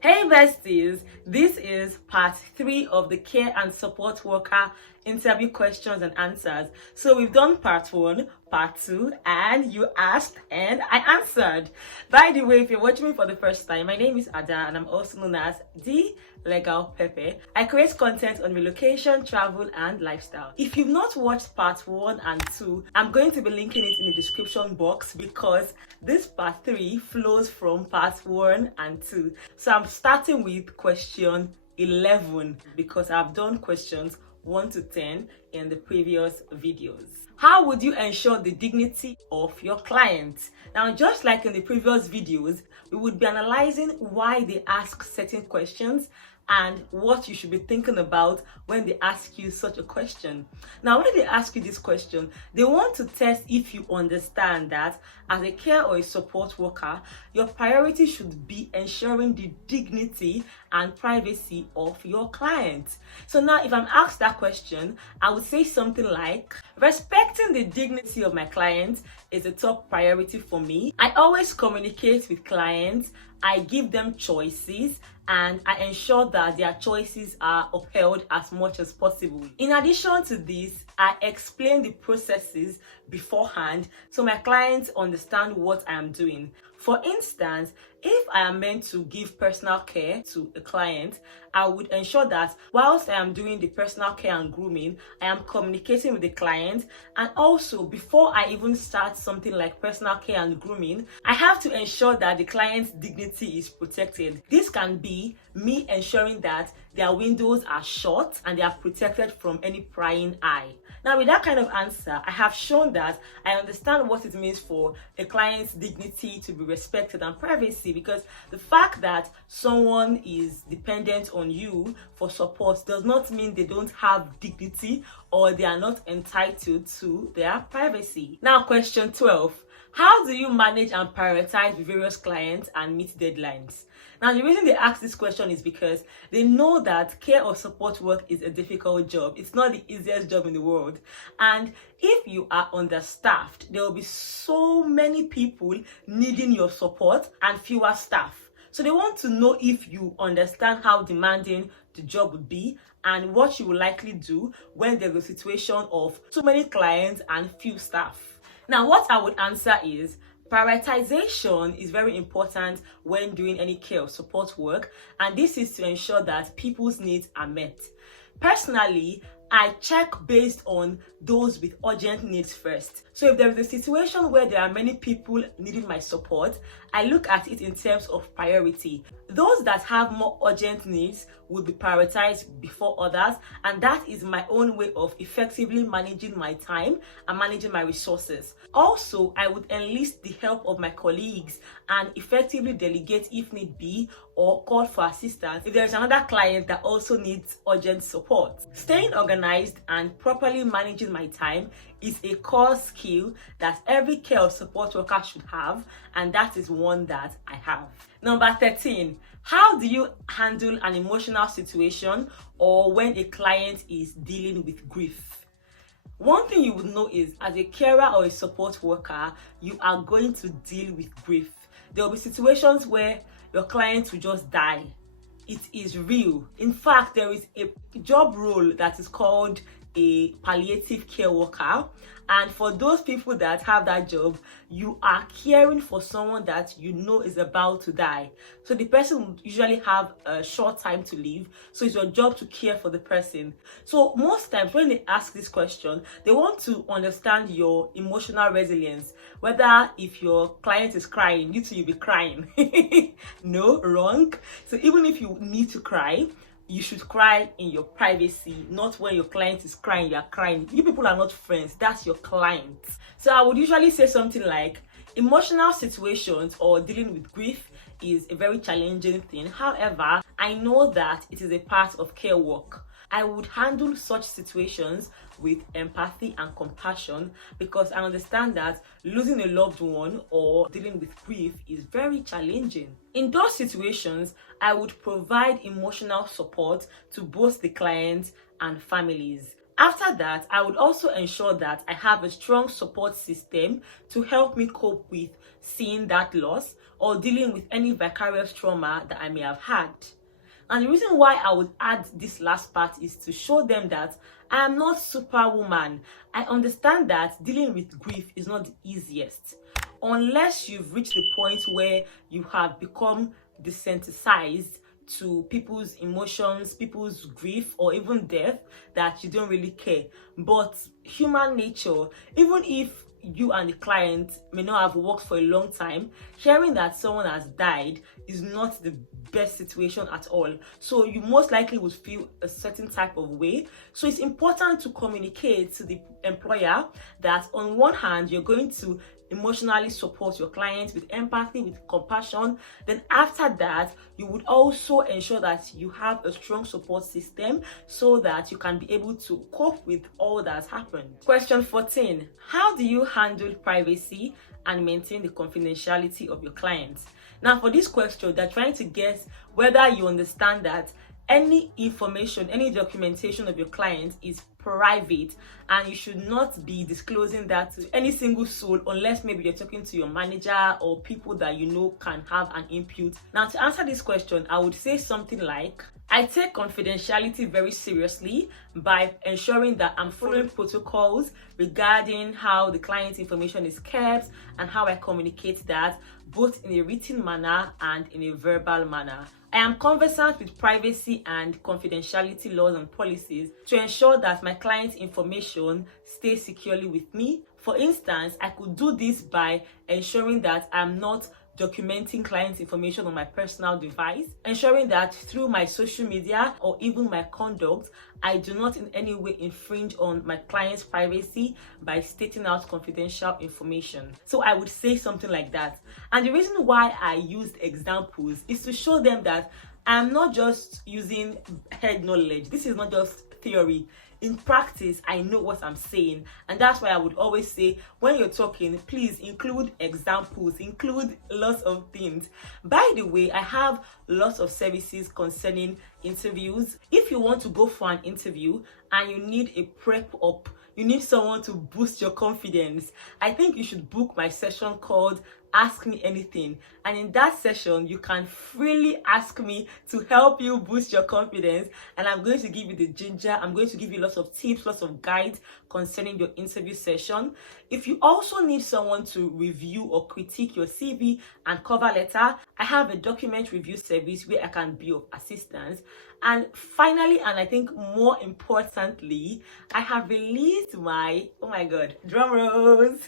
Hey besties, this is part 3 of the care and support worker interview questions and answers. So we've done part 1, part 2, and you asked and I answered. By the way, if you're watching me for the first time, my name is Ada and I'm also known as Thelegalpepper. I create content on relocation, travel and lifestyle. If you've not watched part 1 and 2, I'm going to be linking it in the description box because this part 3 flows from part 1 and 2. So I'm starting with question 11 because I've done questions 1 to 10 in the previous videos. How would you ensure the dignity of your clients? Now, just like in the previous videos, we would be analyzing why they ask certain questions and what you should be thinking about when they ask you such a question. Now, when they ask you this question, they want to test if you understand that as a care or a support worker, your priority should be ensuring the dignity and privacy of your client. So now, if I'm asked that question, I would say something like, respecting the dignity of my client is a top priority for me. I always communicate with clients, I give them choices, and I ensure that their choices are upheld as much as possible. In addition to this, I explain the processes beforehand so my clients understand what I am doing. For instance, if I am meant to give personal care to a client, I would ensure that whilst I am doing the personal care and grooming, I am communicating with the client, and also before I even start something like personal care and grooming, I have to ensure that the client's dignity is protected. This can be me ensuring that their windows are shut and they are protected from any prying eye. Now, with that kind of answer, I have shown that I understand what it means for a client's dignity to be respected and privacy, because the fact that someone is dependent on you for support does not mean they don't have dignity or they are not entitled to their privacy. Now, question 12. How do you manage and prioritize with various clients and meet deadlines? Now, the reason they ask this question is because they know that care or support work is a difficult job. It's not the easiest job in the world. And if you are understaffed, there will be so many people needing your support and fewer staff. So they want to know if you understand how demanding the job would be and what you will likely do when there's a situation of too many clients and few staff. Now, what I would answer is, prioritization is very important when doing any care or support work, and this is to ensure that people's needs are met. Personally, I check based on those with urgent needs first. So if there is a situation where there are many people needing my support, I look at it in terms of priority. Those that have more urgent needs will be prioritized before others, and that is my own way of effectively managing my time and managing my resources. Also, I would enlist the help of my colleagues and effectively delegate if need be, or call for assistance if there is another client that also needs urgent support. Staying organized and properly managing my time is a core skill that every care or support worker should have, and that is one that I have. Number 13, how do you handle an emotional situation or when a client is dealing with grief? One thing you would know is, as a carer or a support worker, you are going to deal with grief. There will be situations where your clients will just die. It is real. In fact, there is a job role that is called a palliative care worker, and for those people that have that job, you are caring for someone that you know is about to die. So the person will usually have a short time to live, so it's your job to care for the person. So most times when they ask this question, they want to understand your emotional resilience, whether if your client is crying, you too will be crying. No, wrong. So even if you need to cry, you should cry in your privacy, not when your client is crying, you are crying. You people are not friends, that's your client. So I would usually say something like, emotional situations or dealing with grief is a very challenging thing. However, I know that it is a part of care work. I would handle such situations with empathy and compassion because I understand that losing a loved one or dealing with grief is very challenging. In those situations, I would provide emotional support to both the clients and families. After that, I would also ensure that I have a strong support system to help me cope with seeing that loss or dealing with any vicarious trauma that I may have had. And the reason why I would add this last part is to show them that I am not superwoman. I understand that dealing with grief is not the easiest. Unless you've reached the point where you have become desensitized to people's emotions, people's grief, or even death, that you don't really care. But human nature, even if you and the client may not have worked for a long time, hearing that someone has died is not the best situation at all. So you most likely would feel a certain type of way. So it's important to communicate to the employer that on one hand, you're going to emotionally support your clients with empathy, with compassion. Then after that, you would also ensure that you have a strong support system so that you can be able to cope with all that's happened. Question 14. How do you handle privacy and maintain the confidentiality of your clients? Now, for this question, they're trying to guess whether you understand that any information, any documentation of your client is private and you should not be disclosing that to any single soul unless maybe you're talking to your manager or people that you know can have an input. Now, to answer this question, I would say something like, I take confidentiality very seriously by ensuring that I'm following protocols regarding how the client's information is kept and how I communicate that both in a written manner and in a verbal manner. I am conversant with privacy and confidentiality laws and policies to ensure that my client's information stays securely with me. For instance, I could do this by ensuring that I'm not documenting clients' information on my personal device, ensuring that through my social media or even my conduct, I do not in any way infringe on my client's privacy by stating out confidential information. So I would say something like that. And the reason why I used examples is to show them that I'm not just using head knowledge. This is not just theory. In practice, I know what I'm saying, and that's why I would always say, when you're talking, please include examples, include lots of things. By the way, I have lots of services concerning interviews. If you want to go for an interview and you need a prep up, you need someone to boost your confidence, I think you should book my session called Ask Me Anything. And in that session, you can freely ask me to help you boost your confidence. And I'm going to give you the ginger. I'm going to give you lots of tips, lots of guides concerning your interview session. If you also need someone to review or critique your CV and cover letter, I have a document review service where I can be of assistance. And finally, and I think more importantly, I have released my, oh my god, drum rolls.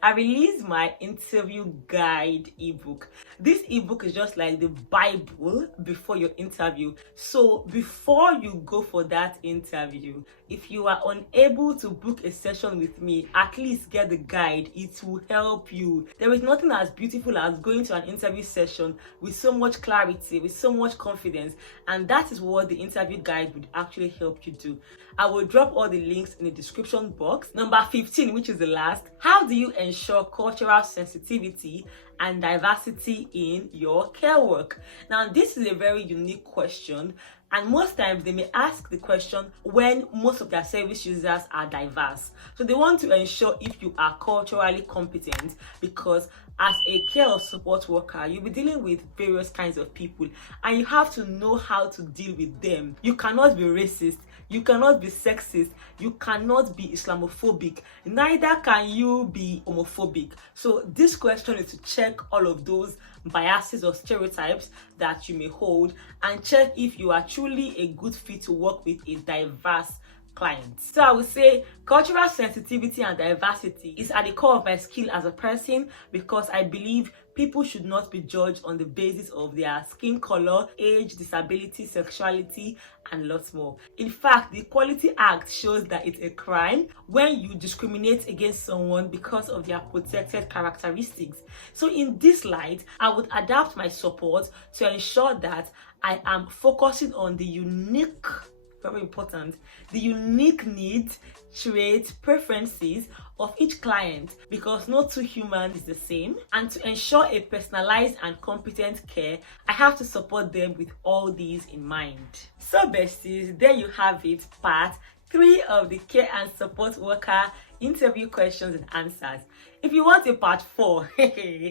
I released my interview guide ebook. This ebook is just like the Bible before your interview. So before you go for that interview, if you are unable to book a session with me, at least get the guide. It will help you. There is nothing as beautiful as going to an interview session with so much clarity, with so much confidence, and that is what the interview guide would actually help you do. I will drop all the links in the description box. Number 15, which is the last, how do you ensure cultural sensitivity and diversity in your care work? Now, this is a very unique question, and most times they may ask the question when most of their service users are diverse. So they want to ensure if you are culturally competent, because as a care or support worker, you'll be dealing with various kinds of people and you have to know how to deal with them. You cannot be racist, you cannot be sexist, you cannot be Islamophobic, neither can you be homophobic. So this question is to check all of those biases or stereotypes that you may hold and check if you are truly a good fit to work with a diverse client. So I would say cultural sensitivity and diversity is at the core of my skill as a person, because I believe people should not be judged on the basis of their skin color, age, disability, sexuality, and lots more. In fact, the Equality Act shows that it's a crime when you discriminate against someone because of their protected characteristics. So in this light, I would adapt my support to ensure that I am focusing on the unique, very important, the unique needs, traits, preferences of each client, because no two humans is the same. And to ensure a personalized and competent care, I have to support them with all these in mind. So besties, there you have it, part 3 of the care and support worker interview questions and answers. If you want a part 4,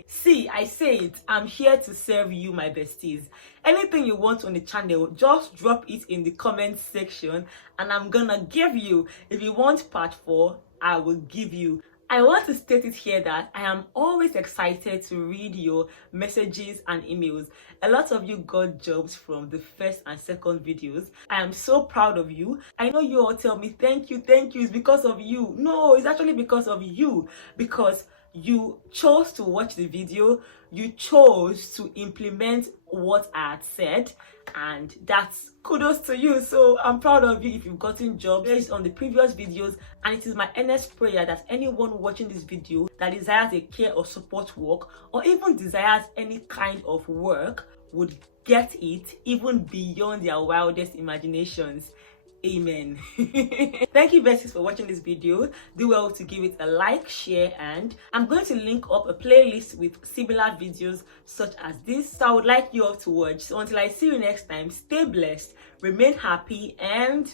see, I say it, I'm here to serve you, my besties. Anything you want on the channel, just drop it in the comment section and I'm gonna give you. If you want part 4, I will give you. I want to state it here that I am always excited to read your messages and emails. A lot of you got jobs from the first and second videos. I am so proud of you. I know you all tell me thank you, it's because of you. No, it's actually because of you. Because you chose to watch the video, you chose to implement what I had said, and that's kudos to you. So I'm proud of you if you've gotten jobs based on the previous videos, and it is my earnest prayer that anyone watching this video that desires a care or support work, or even desires any kind of work, would get it even beyond their wildest imaginations. Amen. Thank you besties for watching this video. Do well to give it a like, share, and I'm going to link up a playlist with similar videos such as this, so I would like you all to watch. So until I see you next time, stay blessed, remain happy, and